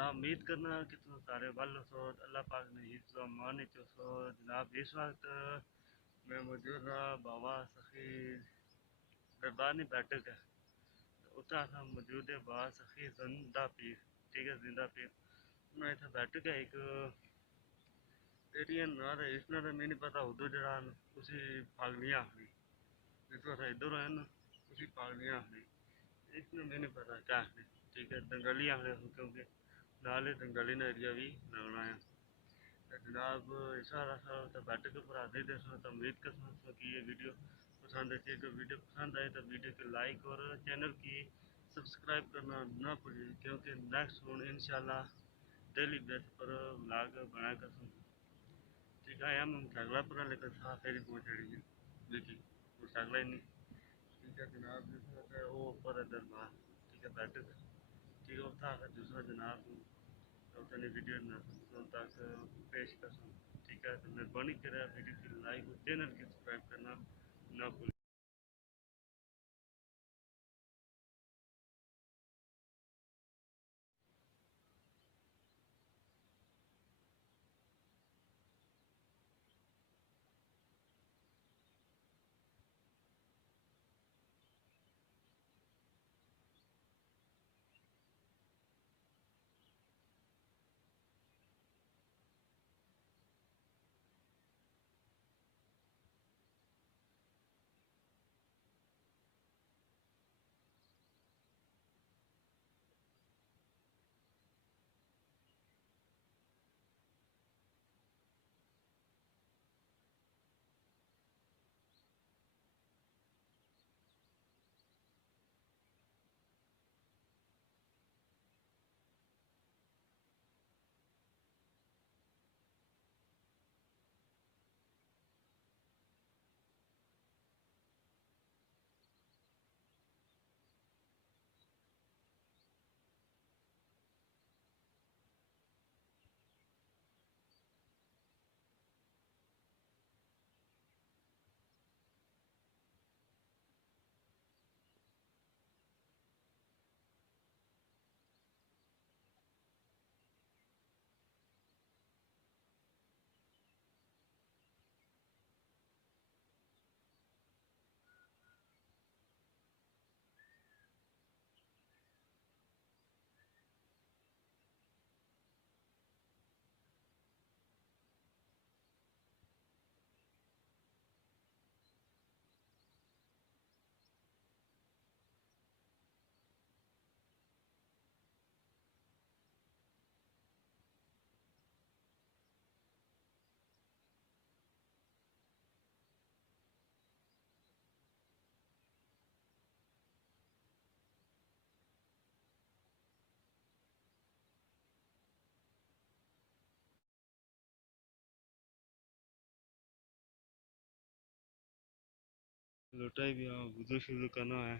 जनाब उम्मीद करना कि तुम सारे वाल सो अल्लाह पाक ने हिफ्ज़ मान चो सो जनाब इस वक्त मैं मौजूद रहा बाबा सखी दरबानी बैठक है उतना था मौजूद है बाबा सखी जिंदा पीर ठीक है जिंदा पीर मैं इतना बैठक है एक एरिया ना रहा इसने तो मैंने पता उधर जरा उसी पागलियाँ आखरी जिस तरह इधर है ना उसी पागलियाँ आखरी इसने मैंने पता क्या आखरी ठीक है दंगली आखरे क्योंकि नाले दंगली ना एरिया भी लगना है जनाब इशारा सा तो बैठक के ऊपर आते थे तो उम्मीद कर सकते कि ये वीडियो पसंद है तो वीडियो पसंद आए तो वीडियो को लाइक और चैनल की सब्सक्राइब करना ना भूलिए क्योंकि नेक्स्ट हूँ इंशाल्लाह डेली बेस पर व्लॉग बनाकर ठीक है हम सगला पूरा लेकर था फेरी पहुँचेंगे देखिए वो सगला ही नहीं ठीक है जनाब दूसरा वो ऊपर है दरबार ठीक है बैठक ठीक है वो था दूसरा जनाब अपनी वीडियो तक पेश कर सकूँ ठीक है तो मेहरबानी करें वीडियो की लाइक और चैनल की सब्सक्राइब करना ना भूलें लौटाई भी आओ वुज़ू शुरू करना है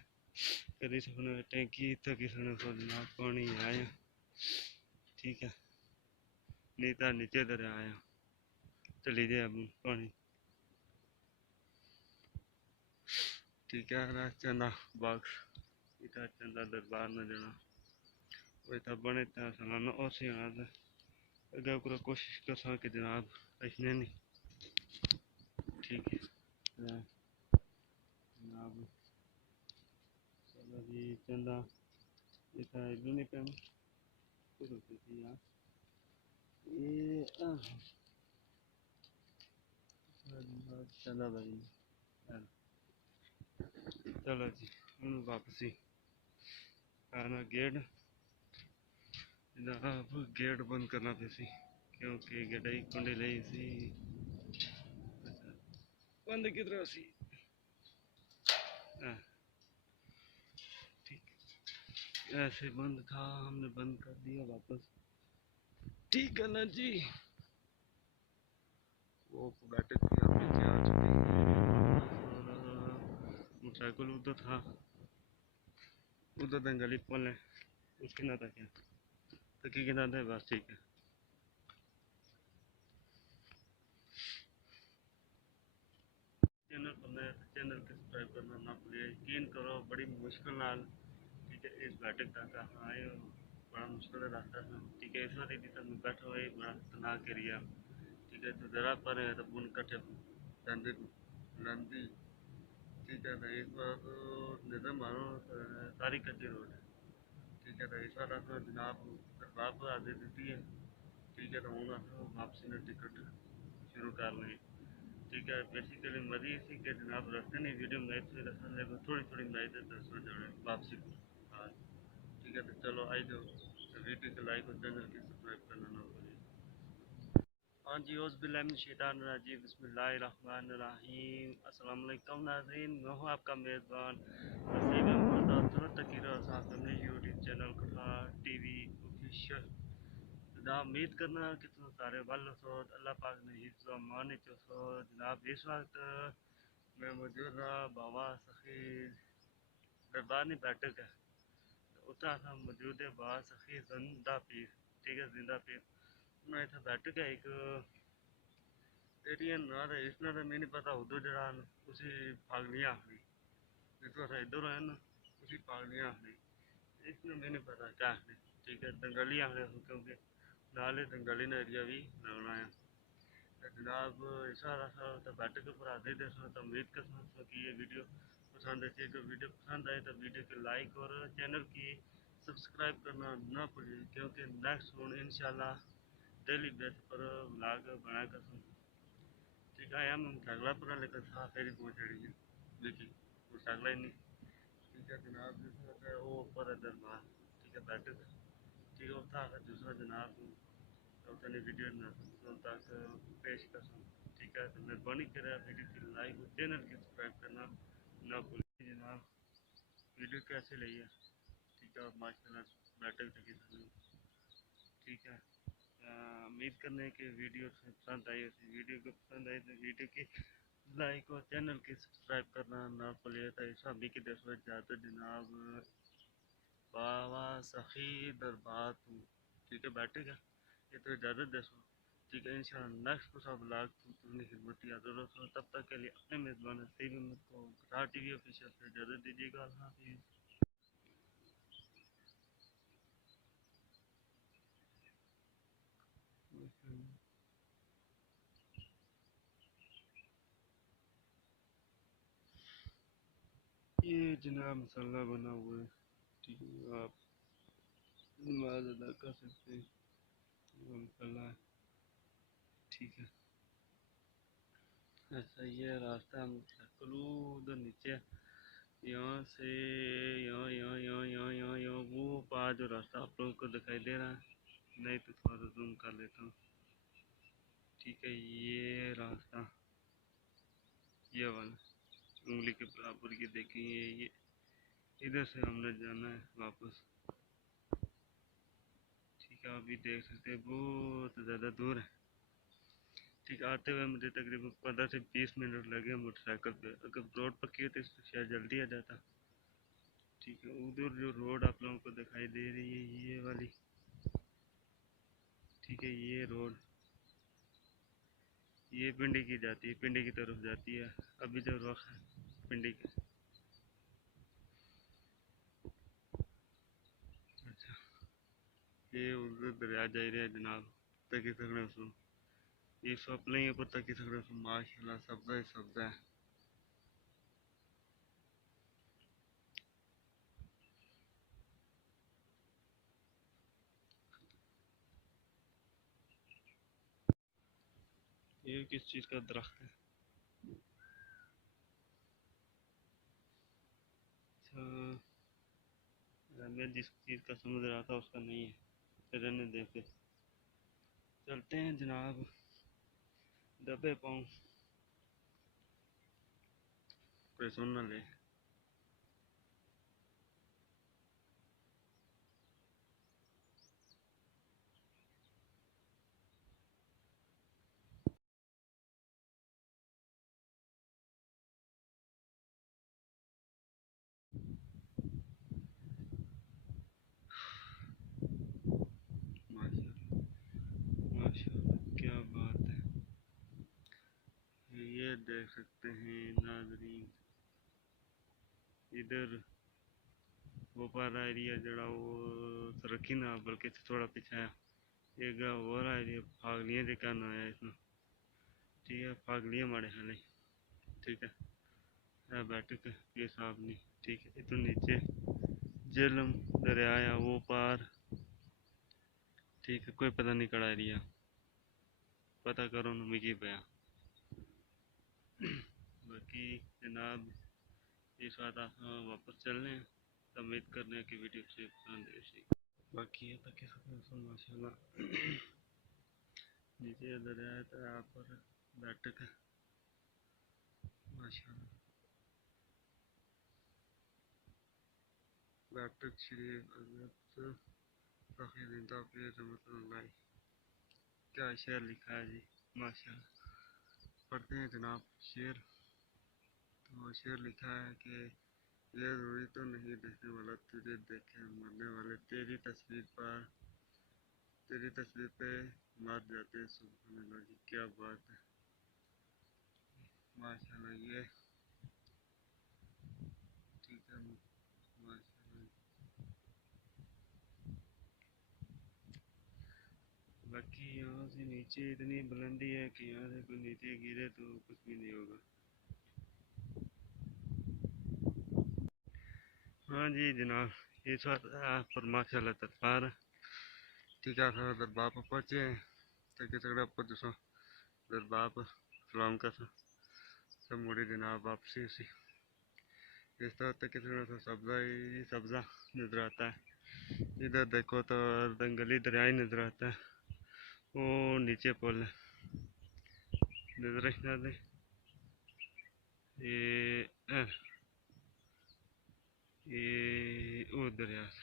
करी सकने टैंकी तक इसने को जनाब पानी आया ठीक है नहीं तो नीचे दरिया आया चली जाए अब पानी ठीक है ना चंदा बॉक्स इतना चंदा दरबार न जाना वो इतना बने इतना सालाना और से याद अगर पूरा कोशिश कर सके जनाब इसने नहीं ठीक है जनाब चलो जी चंदा इतना इधर नहीं पैम कुछ होती थी यार ये चला भाई चलो जी हूँ वापसी आना गेट जनाब गेट बंद करना पैसी क्योंकि गड्ढा कुंडी ली सी बंद किधर सी ठीक ऐसे बंद था हमने बंद कर दिया वापस ठीक है ना जी वो बैठक थी हम नीचे आ चुके हैं मोटरसाइकिल उधर था उधर दंगली पल है उसके ना था क्या तकी के ना था बस ठीक है चैनल पर नए चैनल को सब्सक्राइब करना ना भूलिए यकीन करो बड़ी मुश्किल नाल ठीक है इस बैठक तक आए बड़ा मुश्किल है रास्ता से, ठीक है। इस बार भी तक बैठा हुआ बड़ा खतरनाक एरिया, ठीक है। तो जरा पर है तो बुन कटे लंदी लंदी, ठीक है। तो इस बार तो नजर मारो सारी कच्ची रोड है, ठीक है। तो इस बार तो जनाब दरबार पर आदि दी है, ठीक है। तो हूँ वापसी ने टिकट शुरू कर लें, ठीक है। बेसिकली मरी इसी के जनाब रखते नहीं वीडियो में से रखने लगे थोड़ी थोड़ी बनाई दे दस जाने वापसी को, हाँ, ठीक है। तो चलो आई जाओ, वीडियो को लाइक और चैनल की सब्सक्राइब करना ना भूलिए। हाँ जी, औज़ुबिल्लाहिमिनश्शैतानिर्रजीम, बिस्मिल्लाहिर्रहमानिर्रहीम। अस्सलाम वालेकुम नाज़रीन, मैं हूँ आपका मेज़बान नसीब अहमद और तुरंत तकीर फैमिली यूट्यूब चैनल कथा टीवी ऑफिशियल। जनाब उम्मीद करना कि तुम सारे वालों सो अल्लाह पाक ने हिफ्ज़ व अमान चो जनाब। इस वक्त मैं मौजूद रहा बाबा सखी दरबार नहीं बैठक है, उतना था मौजूद है बाबा सखी जिंदा पीर, ठीक है। जिंदा पीर मैं इतना बैठक है एक एरिया ना रहा इसना तो मैंने पता उधर जरा उसी पागलियाँ आखरी जितना था इधर है ना उसी पागलियाँ आखरी इसमें मैंने पता क्या आखरी, ठीक है। दंगली आखरे क्योंकि नाले दंगली ना एरिया भी लगना है। तो जनाब ऐसा रहा तो बैठक के ऊपर आते थे तो उम्मीद कर सकता कि ये वीडियो पसंद आती है। तो वीडियो पसंद आए तो वीडियो को लाइक और चैनल की सब्सक्राइब करना ना भूलिए, क्योंकि नेक्स्ट हूँ इंशाल्लाह डेली बेस पर व्लॉग बनाकर ठीक है। हम सगला पूरा लेकर था फेरी पहुँच रही है, देखिए वो सगला ही नहीं, ठीक है। जनाब दूसरा है वो ऊपर है दरबार, ठीक है। बैठक ठीक है, वो था दूसरा जनाब अपने वीडियो न तक पेश कर सकूँ, ठीक है। तो मेहरबानी करें वीडियो की लाइक और चैनल की सब्सक्राइब करना ना भूलिए। जनाब वीडियो कैसे लगी है, ठीक है। माशाल्लाह बैठक तक ठीक है। उम्मीद करने की वीडियो पसंद आई, उस वीडियो को पसंद आई तो वीडियो की लाइक और चैनल की सब्सक्राइब करना ना भूलिए। तो इस अभी की दस बजे जाते जनाब बाबा सखी दरबार, ठीक है। बैठेगा ये तो इजाज़त दसो, ठीक है। इंशाल्लाह नेक्स्ट कुछ ब्लॉग अपनी खिदमत की हाजिर हो, तब तक के लिए अपने मेज़बान नसीब अहमद को कथा टीवी ऑफिशियल से इजाज़त दीजिएगा। अल्लाह हाफिज़। ये जनाब मसाला बना हुआ है, ठीक है। आप नमाज अदा कर सकते हैं, मसाला है, ठीक है। ऐसा ये रास्ता हम उधर नीचे यहाँ से यहाँ यहाँ यहाँ यहाँ यहाँ यहाँ वो पार जो रास्ता आप लोगों को दिखाई दे रहा है, नहीं तो थोड़ा जूम कर लेता हूँ, ठीक है। ये रास्ता ये वाला उंगली के बराबर की देखिए, ये इधर से हमने जाना है वापस, ठीक है। अभी देख सकते हैं बहुत ज़्यादा दूर है, ठीक है। आते हुए मुझे तकरीबन 15 से 20 मिनट लगे मोटरसाइकिल पे, अगर रोड पक्की होती तो शायद जल्दी आ जाता, ठीक है। उधर जो रोड आप लोगों को दिखाई दे रही है ये वाली, ठीक है। ये रोड ये पिंडी की जाती है, पिंडी की तरफ जाती है। अभी जो रुख है पिंडी के, अच्छा। ये उधर दरिया जा रहे हैं जनाब, तकी सकने सुन ये सब नहीं ऊपर तकी सकने सुन माशाल्लाह सब्जा ही सब्जा है। ये किस चीज़ का दरख्त है, अच्छा। मैं जिस चीज़ का समझ रहा था उसका नहीं है, रहने देते चलते हैं जनाब। दबे पाँव कोई सुन ना ले। माशाल्लाह माशाल्लाह क्या बात है। ये देख सकते हैं नाजरीन, इधर वो पारा एरिया जड़ा वो तरक्की ना बल्कि थोड़ा पीछे है। एक वो एरिया फागलियाँ से क्या आया इसमें, ठीक है, फागलियाँ मारे हाले, ठीक है, बैठक ये साहब नहीं, ठीक है। इतने नीचे झेलम दरिया आया वो पार, ठीक है, कोई पता नहीं कड़ा एरिया, पता करो ना मिगी पाया। बाकी जनाब इस बात आप वापस चलने हैं, तो उम्मीद करने हैं कि वीडियो से पसंद है। बाकी ये तक माशाल्लाह नीचे दरिया है, तो यहाँ पर बैठक है माशाल्लाह। बैठक श्री हज़रत क्या शेर लिखा है जी माशाल्लाह। पढ़ते हैं जनाब शेर। तो शेर लिखा है कि ये रोई तो नहीं देखने वाला, तुझे देखे मरने वाले, तेरी तस्वीर पे मार जाते, सुभान अल्लाह जी, क्या बात है माशाल्लाह। ये ठीक है माशाल्लाह। बाकी यहाँ से नीचे इतनी बुलंदी है कि यहाँ से कोई नीचे गिरे तो कुछ भी नहीं होगा। हाँ जी जनाब, इस वक्त पर माशाल्लाह दरबार, ठीक है, दरबार पर पहुँचे हैं, तक तगड़ा पर दूसरा दरबार पर सलाम कर सब मुड़ी जनाब वापसी उसी इस तरह तक कितना सा सब्जा ही सब्जा नजर आता है। इधर देखो तो दंगली दरिया ही नजर आता है, वो नीचे पुल है नजर दे, ये उधर यार,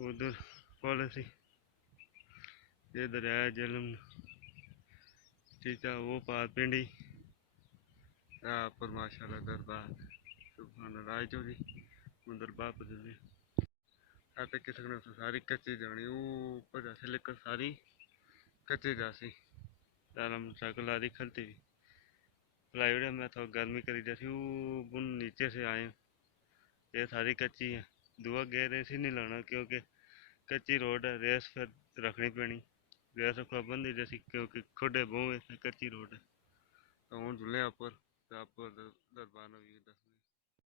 उधर पुल सी, ये दरिया झेलम, ठीक है, वो पार पिंडी यहाँ पर माशाल्लाह दरबार, सुभान अल्लाह जो जी दरबार पर चले आते कि सकना तो सारी कच्ची जानी ऊपर जासे, लेकर सारी कच्ची जासी यार, हम साइकिल आ रही खलती भी प्लाईवुड में तो गर्मी करी जैसी वो बुन नीचे से आए, ये सारी कच्ची है, दुआ गए रेस ही नहीं लाना क्योंकि कच्ची रोड है, रेस फिर रखनी पैनी, रेस रखवा बंदी जैसी क्योंकि खुडे बहु कच्ची रोड है। तो हूँ जुले आप दरबार